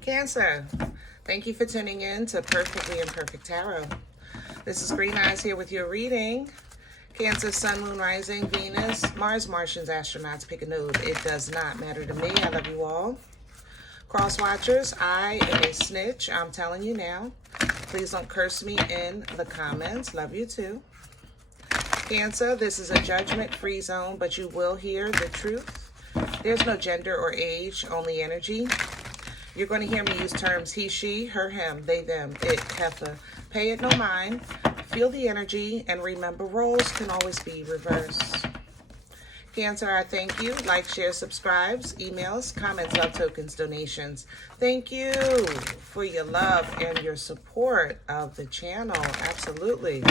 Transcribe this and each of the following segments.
Cancer, thank you for tuning in to Perfectly Imperfect Tarot. This is Green Eyes here with your reading. Cancer, Sun, Moon, Rising, Venus, Mars, Martians, astronauts, pick a node. It does not matter to me. I love you all. Cross watchers, I am a snitch. I'm telling you now. Please don't curse me in the comments. Love you too. Cancer, this is a judgment-free zone, but you will hear the truth. There's no gender or age, only energy. You're going to hear me use terms he, she, her, him, they, them, it, heifer. Pay it no mind. Feel the energy, and remember, roles can always be reversed. Cancer, I thank you. Like, share, subscribes, emails, comments, love tokens, donations. Thank you for your love and your support of the channel. Absolutely.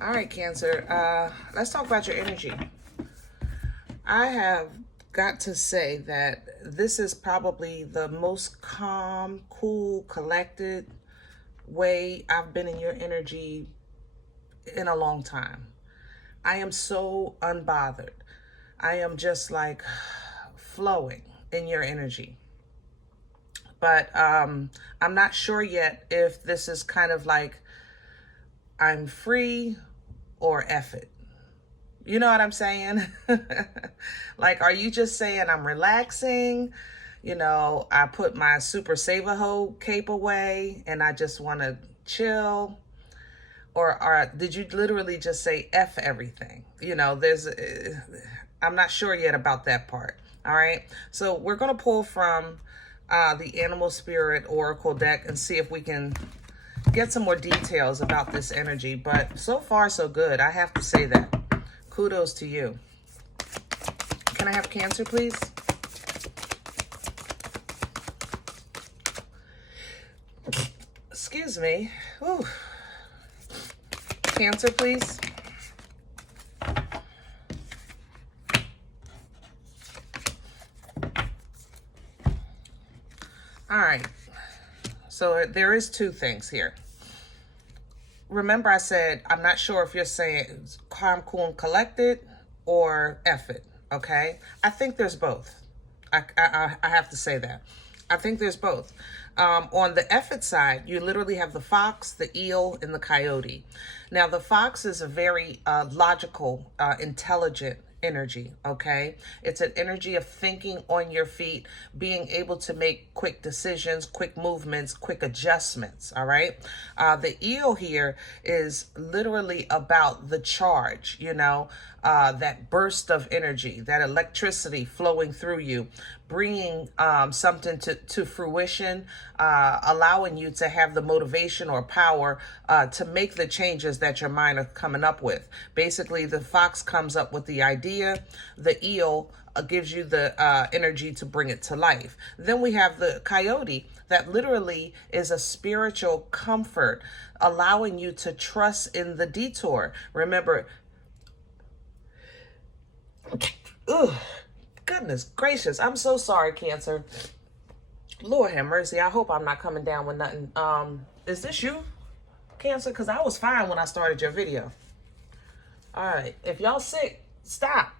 All right, Cancer, let's talk about your energy. I have got to say that this is probably the most calm, cool, collected way I've been in your energy in a long time. I am so unbothered. I am just like flowing in your energy. But I'm not sure yet if this is kind of like I'm free or F it. You know what I'm saying? Like, are you just saying I'm relaxing? You know, I put my Super Saver Ho cape away and I just want to chill. Or did you literally just say F everything? You know, I'm not sure yet about that part. All right. So we're going to pull from the Animal Spirit Oracle deck and see if we can get some more details about this energy. But so far, so good. I have to say that. Kudos to you. Can I have Cancer, please? Excuse me. Ooh. Cancer, please. All right. So there is two things here. Remember I said, I'm not sure if you're saying calm, cool, and collected or F it, okay? I think there's both. I have to say that. I think there's both. On the F it side, you literally have the fox, the eel, and the coyote. Now, the fox is a very logical, intelligent energy, okay? It's an energy of thinking on your feet, being able to make quick decisions, quick movements, quick adjustments, all right? The eel here is literally about the charge, you know, that burst of energy, that electricity flowing through you, bringing something to fruition, allowing you to have the motivation or power to make the changes that your mind are coming up with. Basically, the fox comes up with the idea, the eel gives you the energy to bring it to life. Then we have the coyote that literally is a spiritual comfort, allowing you to trust in the detour. Remember, ugh, goodness gracious, I'm so sorry, Cancer. Lord have mercy. I hope I'm not coming down with nothing. Is this you, Cancer? Because I was fine when I started your video. All right, if y'all sick, stop.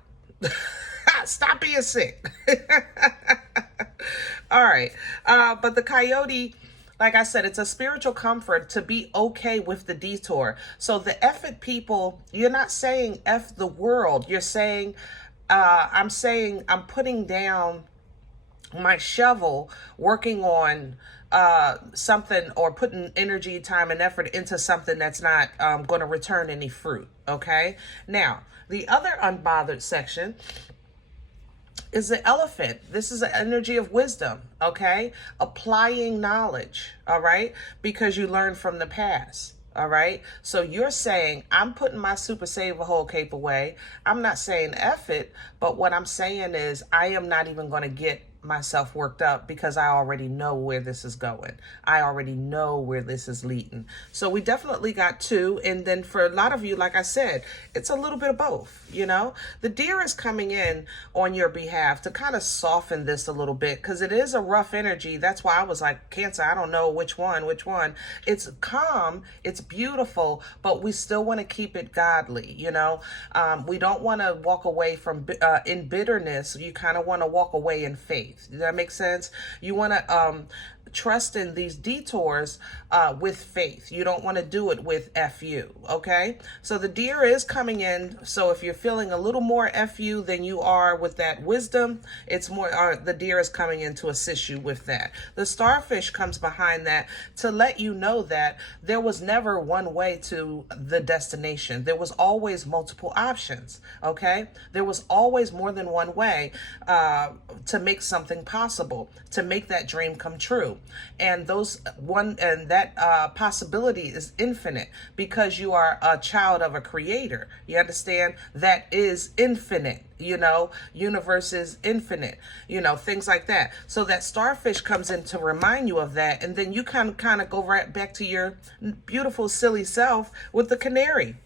Stop being sick. All right, but the coyote, like I said, it's a spiritual comfort to be okay with the detour. So the F it people, you're not saying F the world. You're saying, I'm putting down my shovel, working on something, or putting energy, time, and effort into something that's not going to return any fruit, okay? Now, the other unbothered section is the elephant. This is an energy of wisdom, okay? Applying knowledge, all right? Because you learned from the past, all right? So you're saying, I'm putting my Super Saver Whole cape away. I'm not saying F it, but what I'm saying is I am not even going to get myself worked up because I already know where this is going. I already know where this is leading. So we definitely got two. And then for a lot of you, like I said, it's a little bit of both, you know. The deer is coming in on your behalf to kind of soften this a little bit because it is a rough energy. That's why I was like, Cancer, I don't know which one. It's calm, it's beautiful, but we still want to keep it godly, you know. We don't want to walk away from in bitterness. You kind of want to walk away in faith. Does that make sense? You want to trust in these detours with faith. You don't want to do it with FU, okay? So the deer is coming in. So if you're feeling a little more FU than you are with that wisdom, it's more, the deer is coming in to assist you with that. The starfish comes behind that to let you know that there was never one way to the destination. There was always multiple options, okay? There was always more than one way to make something possible, to make that dream come true. And that possibility is infinite because you are a child of a creator. You understand? That is infinite, you know, universe is infinite, you know, things like that. So that starfish comes in to remind you of that. And then you kind of go right back to your beautiful, silly self with the canary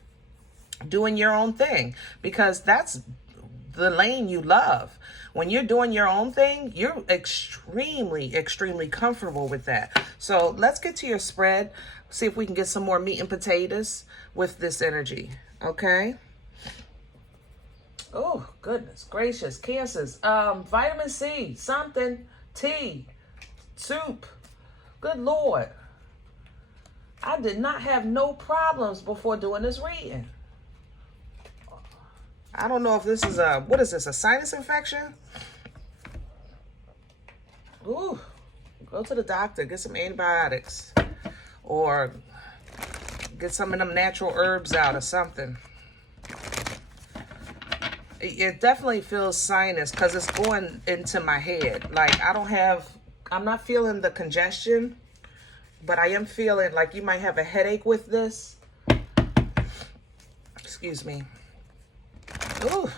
doing your own thing, because that's the lane you love. When you're doing your own thing, you're extremely, extremely comfortable with that. So let's get to your spread. See if we can get some more meat and potatoes with this energy. Okay. Oh, goodness gracious. Cancers. Vitamin C, something, tea, soup. Good Lord. I did not have no problems before doing this reading. I don't know if this is what is this, a sinus infection? Ooh, go to the doctor, get some antibiotics, or get some of them natural herbs out or something. It definitely feels sinus because it's going into my head. Like I'm not feeling the congestion, but I am feeling like you might have a headache with this. Excuse me. Ooh,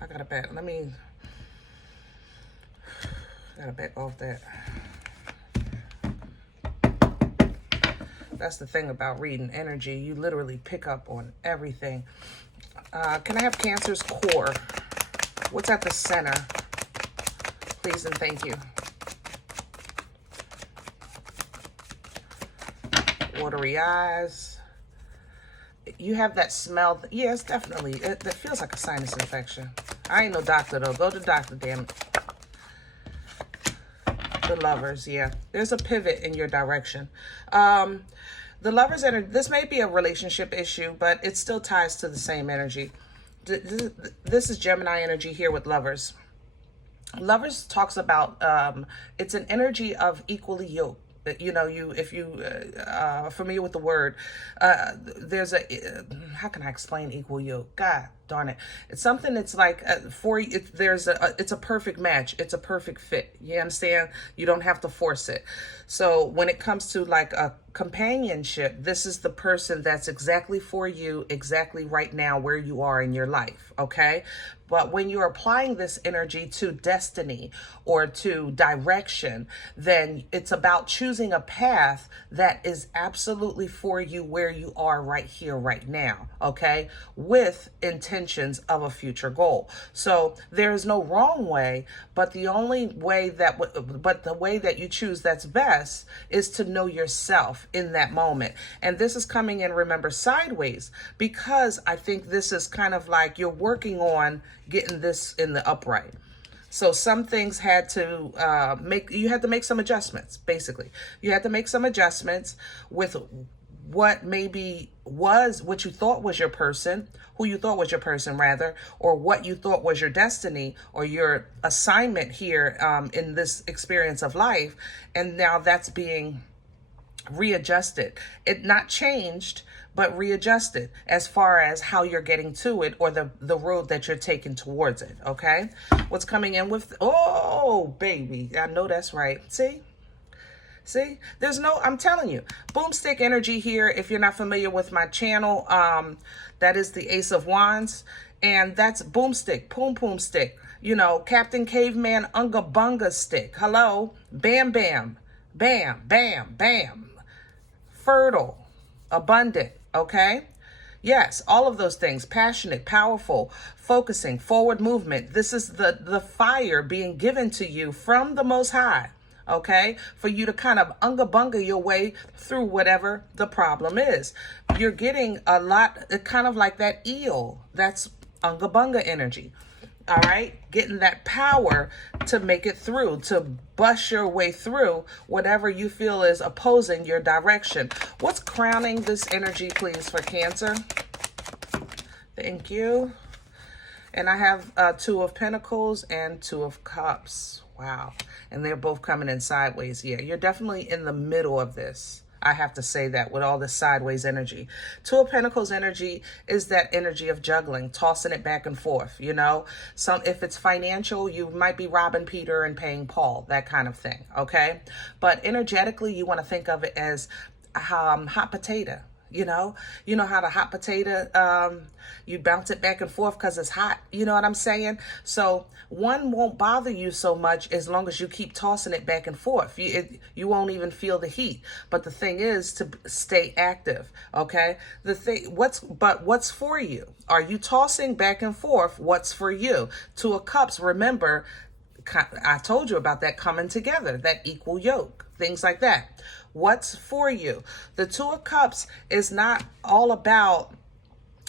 I gotta back. Gotta back off that. That's the thing about reading energy. You literally pick up on everything. Can I have Cancer's core? What's at the center? Please and thank you. Watery eyes. You have that smell. Yes, definitely. That feels like a sinus infection. I ain't no doctor, though. Go to the doctor, damn it. The Lovers, yeah. There's a pivot in your direction. The Lovers energy, this may be a relationship issue, but it still ties to the same energy. This is Gemini energy here with Lovers. Lovers talks about, it's an energy of equally yoked. You know, if you are familiar with the word, there's how can I explain equal yoke? God darn it. It's something that's like it's a perfect match. It's a perfect fit. You understand? You don't have to force it. So when it comes to like a companionship, this is the person that's exactly for you, exactly right now where you are in your life. Okay. But when you're applying this energy to destiny or to direction, then it's about choosing a path that is absolutely for you where you are right here, right now, okay, with intentions of a future goal. So there is no wrong way, but the only way the way that you choose that's best is to know yourself in that moment. And this is coming in, remember, sideways, because I think this is kind of like you're working on getting this in the upright. So some things had to you had to make some adjustments, basically. You had to make some adjustments with what maybe was what you thought was your person, who you thought was your person rather, or what you thought was your destiny or your assignment here in this experience of life. And now that's being readjusted. It not changed, but readjusted as far as how you're getting to it or the road that you're taking towards it. Okay. What's coming in with, oh, baby. I know that's right. See, there's no, I'm telling you, boomstick energy here. If you're not familiar with my channel, that is the Ace of Wands. And that's boomstick, poom poom stick, you know, Captain Caveman Unga Bunga stick. Hello, bam, bam, bam, bam, bam. Fertile, abundant, okay? Yes, all of those things. Passionate, powerful, focusing, forward movement. This is the fire being given to you from the Most High, okay? For you to kind of unga bunga your way through whatever the problem is. You're getting a lot, kind of like that eel. That's unga bunga energy. All right, getting that power to make it through, to bust your way through whatever you feel is opposing your direction. What's crowning this energy, please, for Cancer? Thank you. And I have Two of Pentacles and Two of Cups. Wow. And they're both coming in sideways. Yeah, you're definitely in the middle of this. I have to say that with all this sideways energy. Two of Pentacles energy is that energy of juggling, tossing it back and forth, you know. If it's financial, you might be robbing Peter and paying Paul, that kind of thing, okay? But energetically, you want to think of it as hot potato. You know how the hot potato, you bounce it back and forth because it's hot. You know what I'm saying? So one won't bother you so much as long as you keep tossing it back and forth. You won't even feel the heat. But the thing is to stay active. Okay. What's for you? Are you tossing back and forth? What's for you? Two of Cups. Remember, I told you about that coming together, that equal yoke, things like that. What's for you? The Two of Cups is not all about,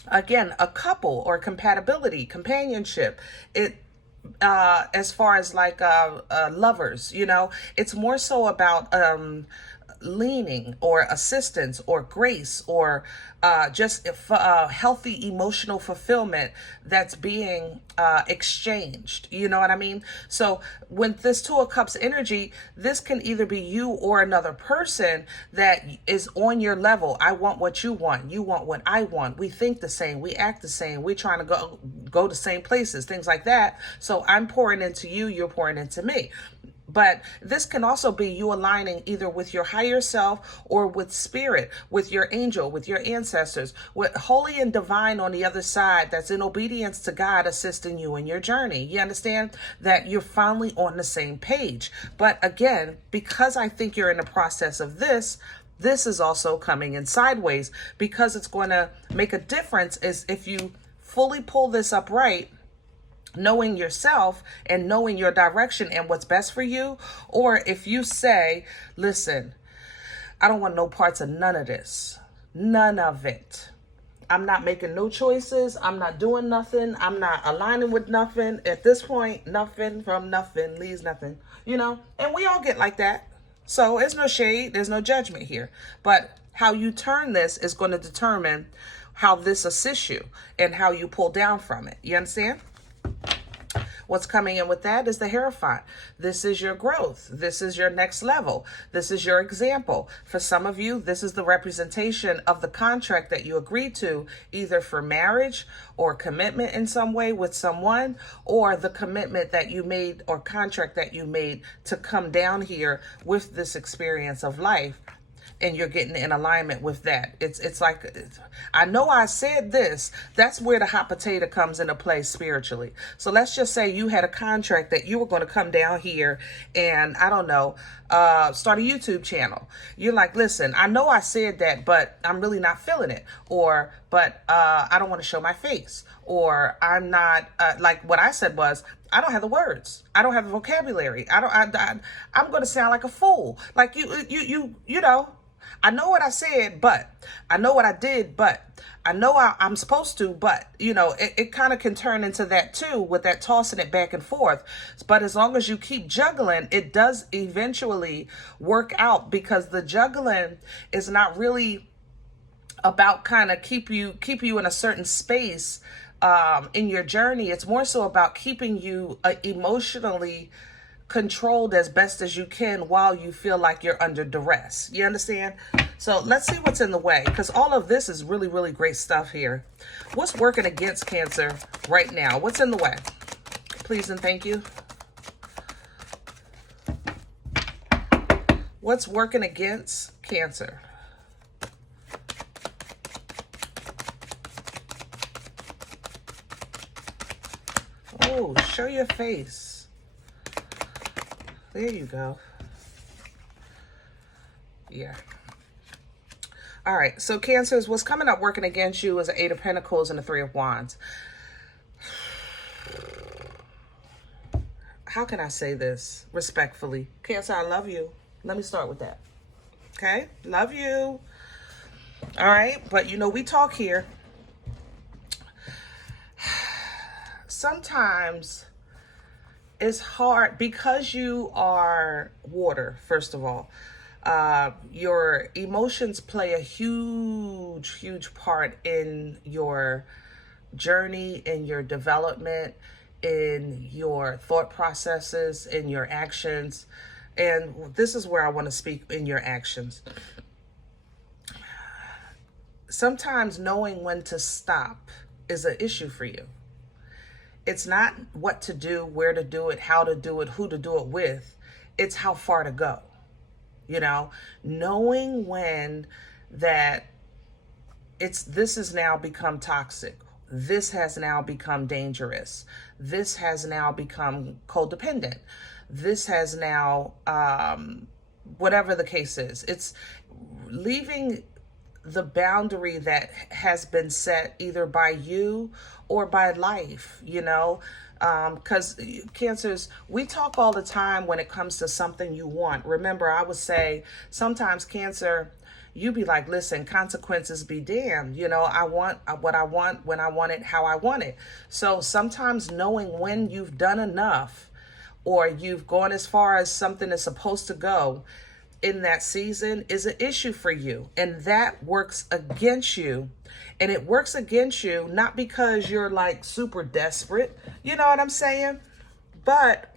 again, a couple or compatibility, companionship. As far as like lovers, you know, it's more so about leaning or assistance or grace or just healthy emotional fulfillment that's being exchanged. You know what I mean? So when this Two of Cups energy, this can either be you or another person that is on your level. I want what you want. You want what I want. We think the same. We act the same. We're trying to go to same places, things like that. So I'm pouring into you. You're pouring into me. But this can also be you aligning either with your higher self or with spirit, with your angel, with your ancestors, with holy and divine on the other side that's in obedience to God assisting you in your journey. You understand that you're finally on the same page. But again, because I think you're in the process of this is also coming in sideways because it's going to make a difference is if you fully pull this up right, knowing yourself and knowing your direction and what's best for you. Or if you say, listen, I don't want no parts of none of this. None of it. I'm not making no choices. I'm not doing nothing. I'm not aligning with nothing. At this point, nothing from nothing leaves nothing, you know, and we all get like that. So there's no shade. There's no judgment here. But how you turn this is going to determine how this assists you and how you pull down from it. You understand? What's coming in with that is the Hierophant. This is your growth. This is your next level. This is your example. For some of you, this is the representation of the contract that you agreed to, either for marriage or commitment in some way with someone, or the commitment that you made or contract that you made to come down here with this experience of life. And you're getting in alignment with that. It's like, I know I said this. That's where the hot potato comes into play spiritually. So let's just say you had a contract that you were going to come down here and, I don't know, start a YouTube channel. You're like, listen, I know I said that, but I'm really not feeling it. Or, but I don't want to show my face. Or I'm not, like what I said was, I don't have the words. I don't have the vocabulary. I'm going to sound like a fool. Like you know. I know what I said, but I know what I did, but I know I'm supposed to, but, you know, it kind of can turn into that too with that tossing it back and forth. But as long as you keep juggling, it does eventually work out because the juggling is not really about kind of keep you in a certain space in your journey. It's more so about keeping you emotionally controlled as best as you can while you feel like you're under duress. You understand? So let's see what's in the way, because all of this is really, really great stuff here. What's working against Cancer right now? What's in the way? Please and thank you. What's working against Cancer? Show your face. There you go. Yeah. All right. So Cancers, what's coming up working against you is an 8 of Pentacles and a 3 of Wands. How can I say this respectfully? Cancer, I love you. Let me start with that. Okay? Love you. All right. But, you know, we talk here. Sometimes it's hard because you are water, first of all. Your emotions play a huge part in your journey, in your development, in your thought processes, in your actions. And this is where I want to speak in your actions. Sometimes knowing when to stop is an issue for you. It's not what to do, where to do it, how to do it, who to do it with. It's how far to go. You know, knowing when that this has now become toxic. This has now become dangerous. This has now become codependent. This has now, whatever the case is, it's leaving the boundary that has been set either by you or by life, you know, because Cancers, we talk all the time when it comes to something you want. Remember, I would say sometimes Cancer, you be like, listen, consequences be damned. You know, I want what I want, when I want it, how I want it. So sometimes knowing when you've done enough or you've gone as far as something is supposed to go in that season is an issue for you. And that works against you. And it works against you not because you're like super desperate, you know what I'm saying? But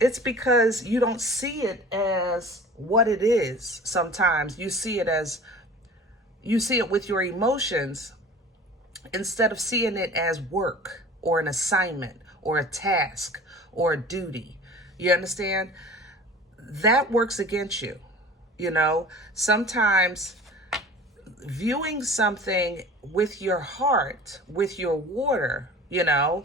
it's because you don't see it as what it is. Sometimes you see it with your emotions instead of seeing it as work or an assignment or a task or a duty. You understand? That works against you. You know, sometimes viewing something with your heart, with your water, you know,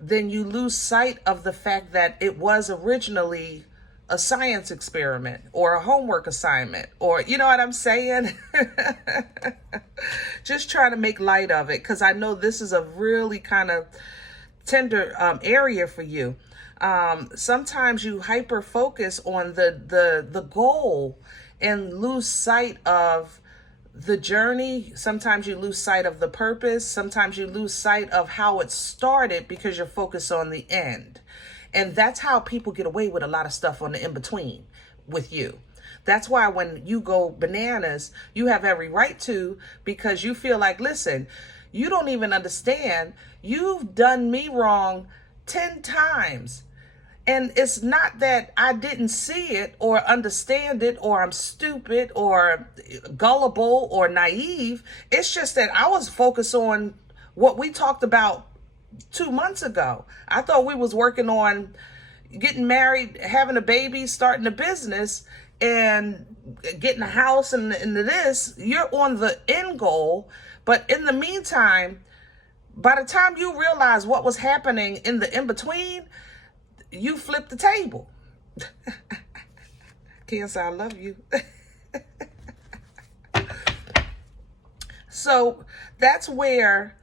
then you lose sight of the fact that it was originally a science experiment or a homework assignment, or, you know what I'm saying? Just trying to make light of it, because I know this is a really kind of tender area for you. Sometimes you hyper focus on the goal and lose sight of the journey. Sometimes you lose sight of the purpose. Sometimes you lose sight of how it started because you're focused on the end. And that's how people get away with a lot of stuff on the in-between with you. That's why when you go bananas, you have every right to, because you feel like, listen, you don't even understand. You've done me wrong 10 times. And it's not that I didn't see it or understand it or I'm stupid or gullible or naive. It's just that I was focused on what we talked about 2 months ago. I thought we was working on getting married, having a baby, starting a business, and getting a house and this. You're on the end goal. But in the meantime, by the time you realize what was happening in the in-between, you flipped the table. Cancer, I love you. So that's where,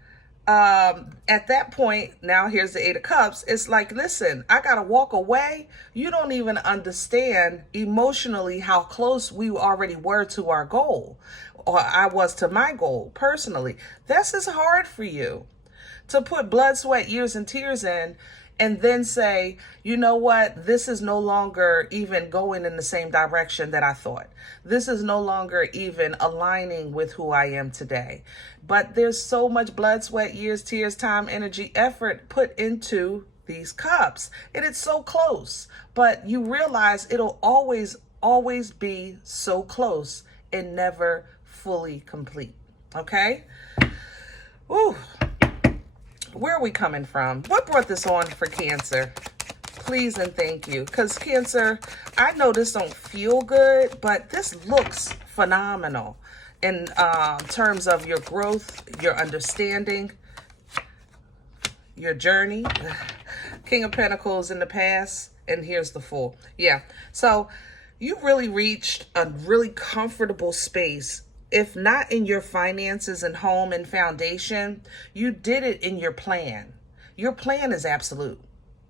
at that point, now here's the 8 of Cups. It's like, listen, I got to walk away. You don't even understand emotionally how close we already were to our goal, or I was to my goal personally. This is hard for you to put blood, sweat, years, and tears in, and then say, you know what, this is no longer even going in the same direction that I thought. This is no longer even aligning with who I am today. But there's so much blood, sweat, years, tears, time, energy, effort put into these cups. And it's so close. But you realize it'll always be so close and never fully complete. Okay? Ooh. Where are we coming from? What brought this on for Cancer? Please and thank you. Because Cancer, I know this don't feel good, but this looks phenomenal in terms of your growth, your understanding, your journey. King of Pentacles in the past, and here's the Fool. Yeah. So you really reached a really comfortable space. If not in your finances and home and foundation, you did it in your plan. Your plan is absolute.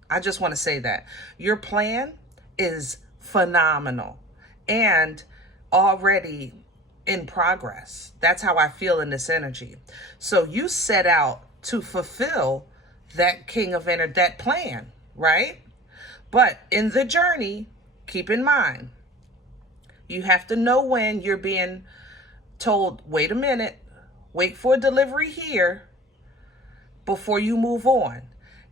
I just want to say that. Your plan is phenomenal and already in progress. That's how I feel in this energy. So you set out to fulfill that that plan, right? But in the journey, keep in mind, you have to know when you're being told, wait a minute, wait for a delivery here before you move on.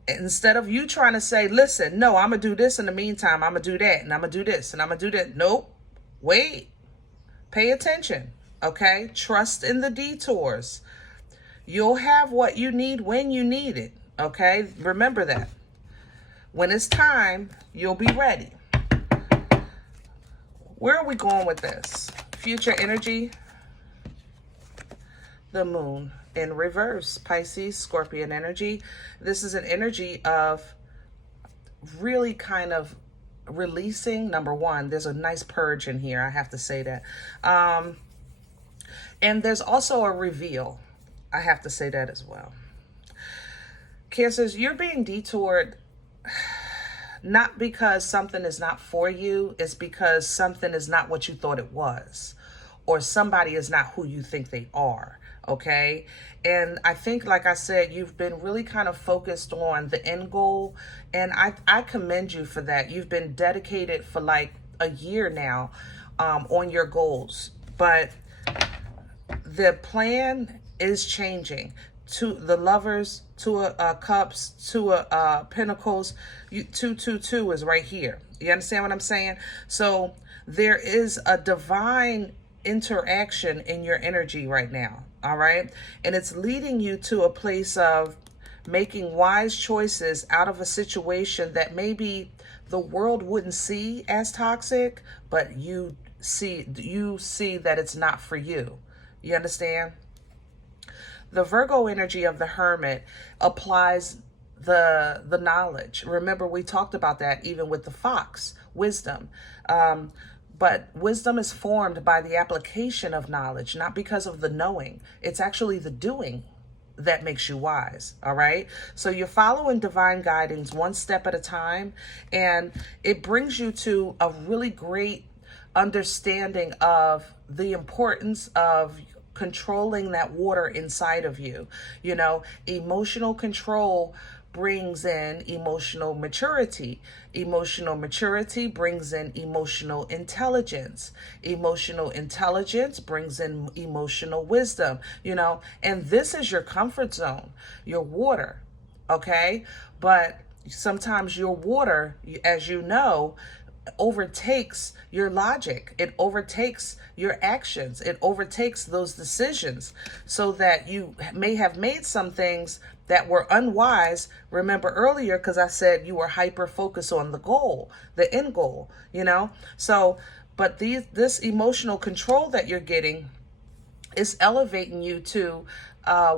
Instead of you trying to say, listen, no, I'm going to do this in the meantime, I'm going to do that, and I'm going to do this, and I'm going to do that. Nope. Wait. Pay attention. Okay? Trust in the detours. You'll have what you need when you need it. Okay? Remember that. When it's time, you'll be ready. Where are we going with this? Future energy. The Moon in reverse, Pisces, Scorpion energy. This is an energy of really kind of releasing. Number one, there's a nice purge in here. I have to say that. And there's also a reveal. I have to say that as well. Cancers, you're being detoured not because something is not for you. It's because something is not what you thought it was, or somebody is not who you think they are. Okay. And I think, like I said, you've been really kind of focused on the end goal. And I commend you for that. You've been dedicated for like a year now on your goals. But the plan is changing. To the Lovers, Two of Cups, Two of Pentacles, 222 is right here. You understand what I'm saying? So there is a divine interaction in your energy right now. All right. And it's leading you to a place of making wise choices out of a situation that maybe the world wouldn't see as toxic, but you see that it's not for you. You understand? The Virgo energy of the Hermit applies the knowledge. Remember, we talked about that even with the Fox, wisdom. But wisdom is formed by the application of knowledge, not because of the knowing. It's actually the doing that makes you wise. All right. So you're following divine guidance one step at a time, and it brings you to a really great understanding of the importance of controlling that water inside of you. You know, emotional control brings in emotional maturity. Emotional maturity brings in emotional intelligence. Emotional intelligence brings in emotional wisdom, you know, and this is your comfort zone, your water. Okay. But sometimes your water, as you know, overtakes your logic. It overtakes your actions. It overtakes those decisions, so that you may have made some things that were unwise. Remember earlier, because I said you were hyper focused on the goal, the end goal, you know? So, but this emotional control that you're getting is elevating you to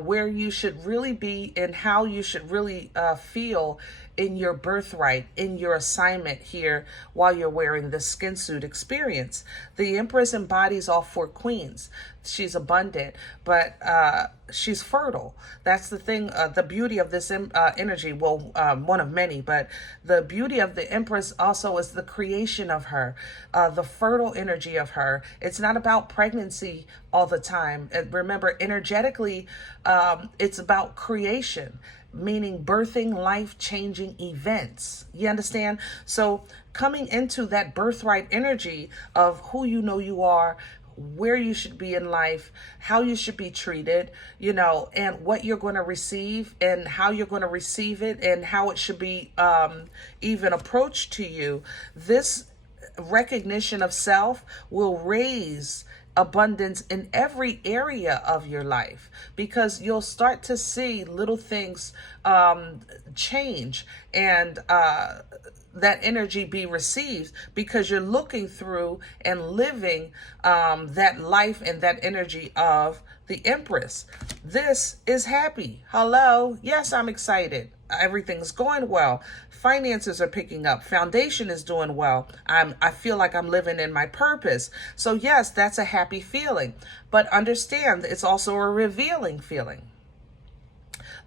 where you should really be, and how you should really feel in your birthright, in your assignment here while you're wearing the skin suit experience. The Empress embodies all four queens. She's abundant, but she's fertile. That's the thing, the beauty of this energy. Well, one of many, but the beauty of the Empress also is the creation of her, the fertile energy of her. It's not about pregnancy all the time. And remember, energetically, it's about creation, meaning birthing life-changing events. You understand? So coming into that birthright energy of who you know you are, where you should be in life, how you should be treated, you know, and what you're going to receive and how you're going to receive it and how it should be even approached to you. This recognition of self will raise abundance in every area of your life, because you'll start to see little things change, and that energy be received, because you're looking through and living that life and that energy of the Empress. This is happy. Hello. Yes, I'm excited. Everything's going well. Finances are picking up. Foundation is doing well. I feel like I'm living in my purpose. So yes, that's a happy feeling. But understand, it's also a revealing feeling.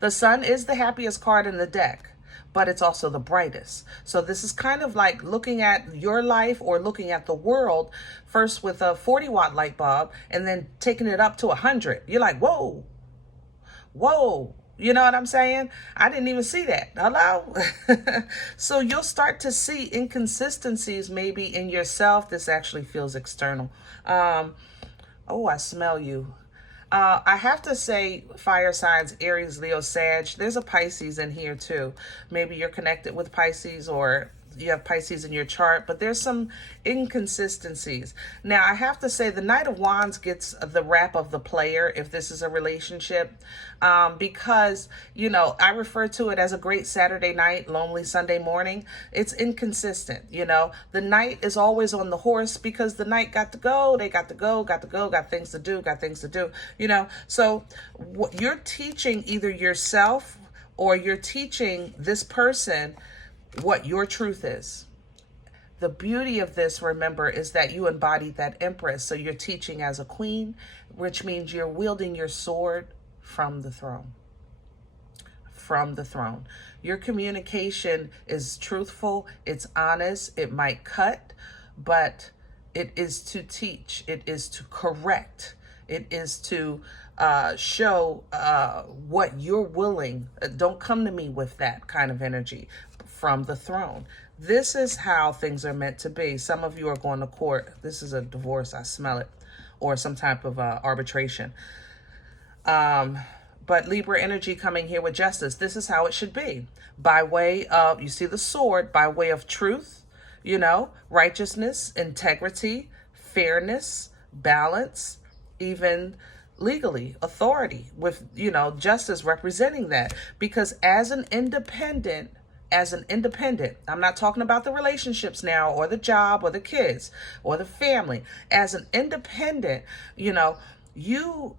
The Sun is the happiest card in the deck, but it's also the brightest. So this is kind of like looking at your life or looking at the world first with a 40-watt light bulb and then taking it up to 100. You're like, whoa, whoa. You know what I'm saying? I didn't even see that. Hello? So you'll start to see inconsistencies maybe in yourself. This actually feels external. Oh, I smell you. I have to say, fire signs, Aries, Leo, Sag, there's a Pisces in here too. Maybe you're connected with Pisces, or you have Pisces in your chart, but there's some inconsistencies. Now, I have to say the Knight of Wands gets the rap of the player if this is a relationship, because, you know, I refer to it as a great Saturday night, lonely Sunday morning. It's inconsistent, you know. The Knight is always on the horse because the Knight got to go, they got to go, got things to do, you know. So what you're teaching either yourself or you're teaching this person what your truth is. The beauty of this, remember, is that you embody that Empress. So you're teaching as a queen, which means you're wielding your sword from the throne. From the throne. Your communication is truthful, it's honest, it might cut, but it is to teach, it is to correct, it is to show what you're willing. Don't come to me with that kind of energy. From the throne. This is how things are meant to be. Some of you are going to court. This is a divorce. I smell it. Or some type of arbitration. But Libra energy coming here with justice. This is how it should be. By way of, you see the sword, by way of truth, you know, righteousness, integrity, fairness, balance, even legally, authority, with, you know, justice representing that. Because as an independent, I'm not talking about the relationships now, or the job, or the kids, or the family. As an independent, you know, you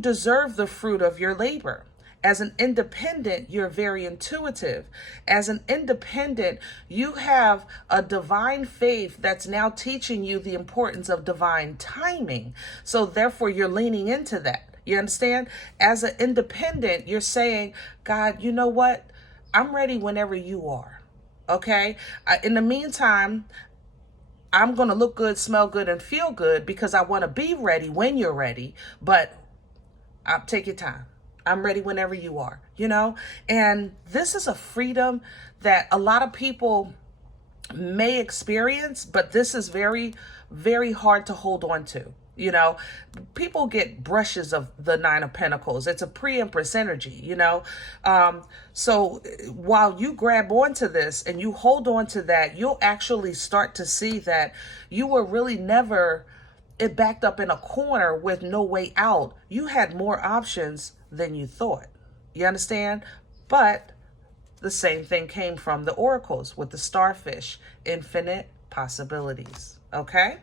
deserve the fruit of your labor. As an independent, you're very intuitive. As an independent, you have a divine faith that's now teaching you the importance of divine timing. So therefore, you're leaning into that. You understand? As an independent, you're saying, God, you know what? I'm ready whenever you are, okay? In the meantime, I'm going to look good, smell good, and feel good because I want to be ready when you're ready, but take your time. I'm ready whenever you are, you know? And this is a freedom that a lot of people may experience, but this is very, very hard to hold on to. You know, people get brushes of the Nine of Pentacles. It's a pre-Empress energy, you know. So while you grab onto this and you hold on to that, you'll actually start to see that you were really never backed up in a corner with no way out. You had more options than you thought. You understand? But the same thing came from the oracles with the starfish, infinite possibilities. Okay?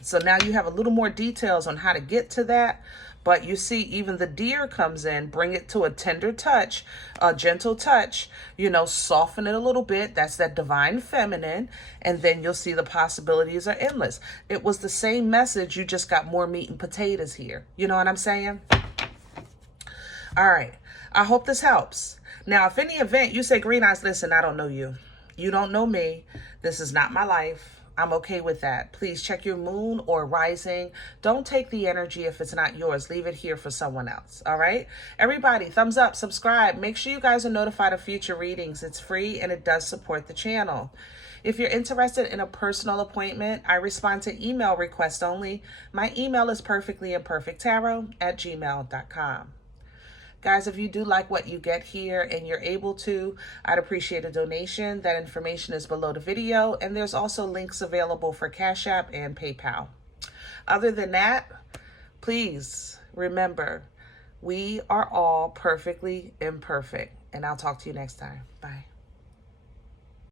So now you have a little more details on how to get to that. But you see, even the deer comes in, bring it to a tender touch, a gentle touch, you know, soften it a little bit. That's that divine feminine. And then you'll see the possibilities are endless. It was the same message. You just got more meat and potatoes here. You know what I'm saying? All right. I hope this helps. Now, if any event you say, Green Eyes, listen, I don't know you. You don't know me. This is not my life. I'm okay with that. Please check your moon or rising. Don't take the energy if it's not yours. Leave it here for someone else. All right? Everybody, thumbs up, subscribe. Make sure you guys are notified of future readings. It's free and it does support the channel. If you're interested in a personal appointment, I respond to email requests only. My email is perfectlyimperfecttarot@gmail.com. Guys, if you do like what you get here and you're able to, I'd appreciate a donation. That information is below the video, and there's also links available for CashApp and PayPal. Other than that, please remember, we are all perfectly imperfect, and I'll talk to you next time. Bye.